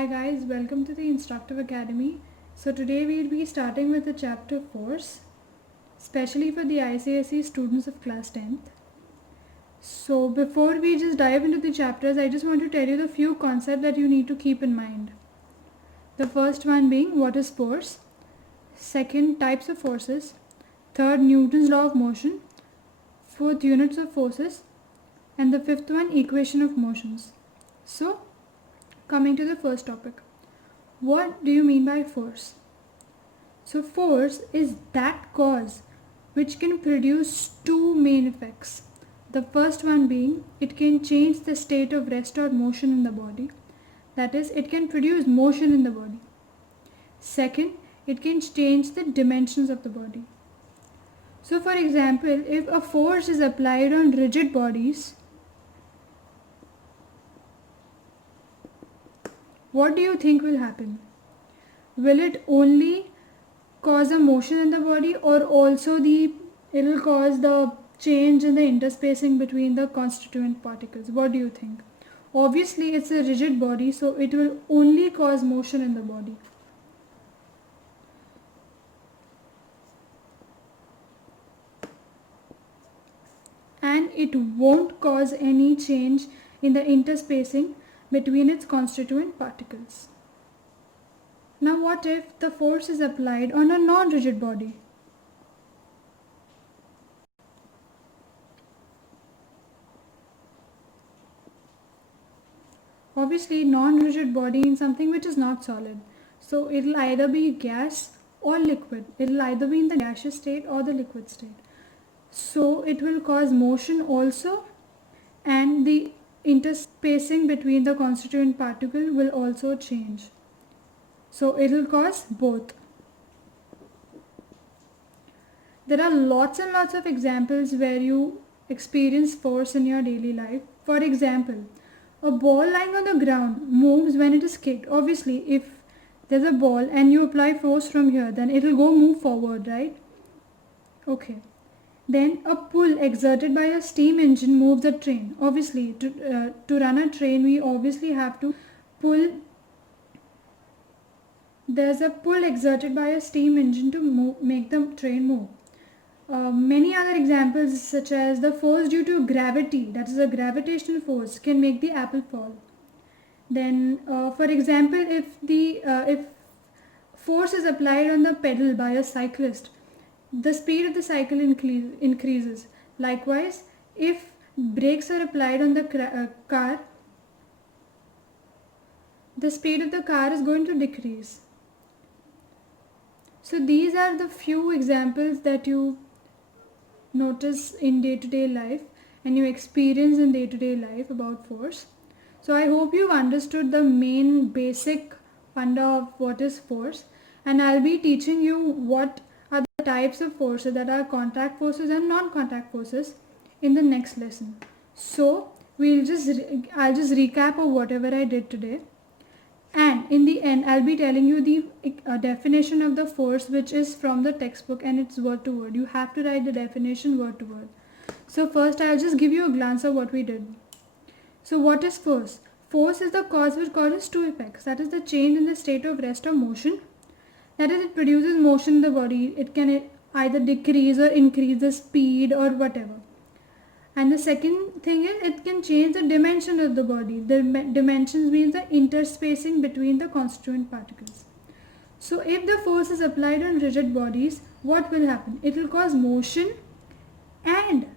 Hi guys, welcome to the Instructive Academy. So today we'll be starting with the chapter Force, especially for the ICSE students of class 10th. So before we just dive into the chapters, I just want to tell you the few concepts that you need to keep in mind. The first one being what is force, second types of forces, third Newton's law of motion, fourth units of forces, and the fifth one equation of motions. So coming to the first topic. What do you mean by force? So force is that cause which can produce two main effects. The first one being it can change the state of rest or motion in the body. That is, it can produce motion in the body. Second, it can change the dimensions of the body. So for example, if a force is applied on rigid bodies, what do you think will happen? Will it only cause a motion in the body, or also it will cause the change in the interspacing between the constituent particles? What do you think? Obviously it's a rigid body, so it will only cause motion in the body. And it won't cause any change in the interspacing between its constituent particles. Now what if the force is applied on a non-rigid body? Obviously non-rigid body means something which is not solid. So it will either be gas or liquid. It will either be in the gaseous state or the liquid state. So it will cause motion also, and the interspacing between the constituent particle will also change. So it will cause both. There are lots and lots of examples where you experience force in your daily life. For example, a ball lying on the ground moves when it is kicked. Obviously, if there's a ball and you apply force from here, then it will go move forward, right? Okay. Then a pull exerted by a steam engine moves a train. Obviously, to run a train, we obviously have to pull. There's a pull exerted by a steam engine to make the train move. Many other examples such as the force due to gravity, that is a gravitational force, can make the apple fall. Then for example, if force is applied on the pedal by a cyclist, the speed of the cycle increases. Likewise, if brakes are applied on the car, the speed of the car is going to decrease. So these are the few examples that you notice in day-to-day life and you experience in day-to-day life about force. So I hope you've understood the main basic funda of what is force, and I'll be teaching you what are the types of forces that are contact forces and non-contact forces in the next lesson. So I'll just recap of whatever I did today. And in the end, I'll be telling you the definition of the force, which is from the textbook, and it's word to word. You have to write the definition word to word. So first, I'll just give you a glance of what we did. So what is force? Force is the cause which causes two effects. That is the change in the state of rest or motion. That is, it produces motion in the body. It can either decrease or increase the speed or whatever. And the second thing is it can change the dimension of the body. The dimensions means the interspacing between the constituent particles. So if the force is applied on rigid bodies, what will happen? It will cause motion, and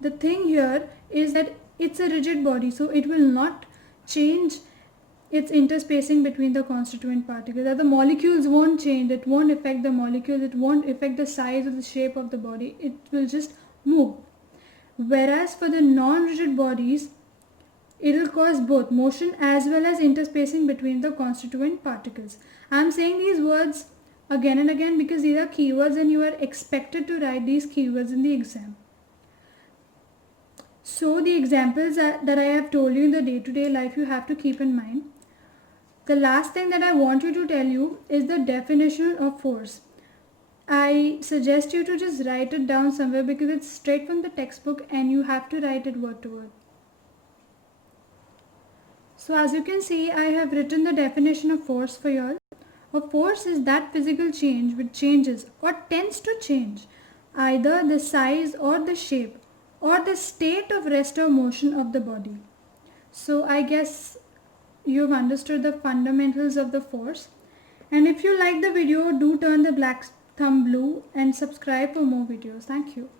the thing here is that it's a rigid body, so it will not change its interspacing between the constituent particles. That the molecules won't change, it won't affect the molecules, it won't affect the size or the shape of the body, it will just move. Whereas for the non-rigid bodies, it will cause both motion as well as interspacing between the constituent particles. I am saying these words again and again because these are keywords and you are expected to write these keywords in the exam. So the examples that I have told you in the day-to-day life, you have to keep in mind. The last thing that I want you to tell you is the definition of force. I suggest you to just write it down somewhere because it's straight from the textbook and you have to write it word to word. So as you can see, I have written the definition of force for you all. A force is that physical change which changes or tends to change either the size or the shape or the state of rest or motion of the body. So I guess you've understood the fundamentals of the force. And if you like the video, do turn the black thumb blue and subscribe for more videos. Thank you.